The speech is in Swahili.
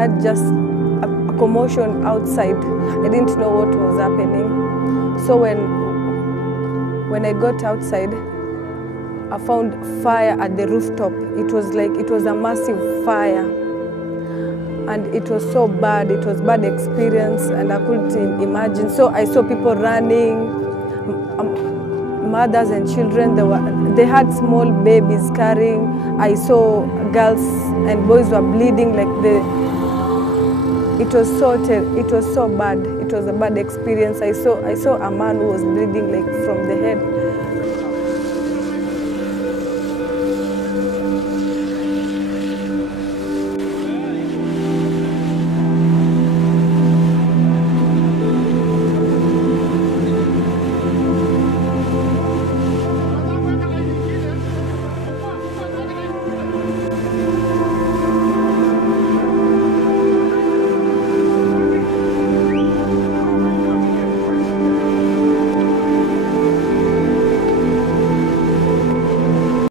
heard just a commotion outside. I didn't know what was happening. So when I got outside, I found fire at the rooftop. It was a massive fire. And it was so bad, it was bad experience, and I couldn't imagine. So I saw people running, mothers and children, they had small babies carrying. I saw girls and boys were bleeding it was so bad. It was a bad experience. I saw a man who was bleeding from the head.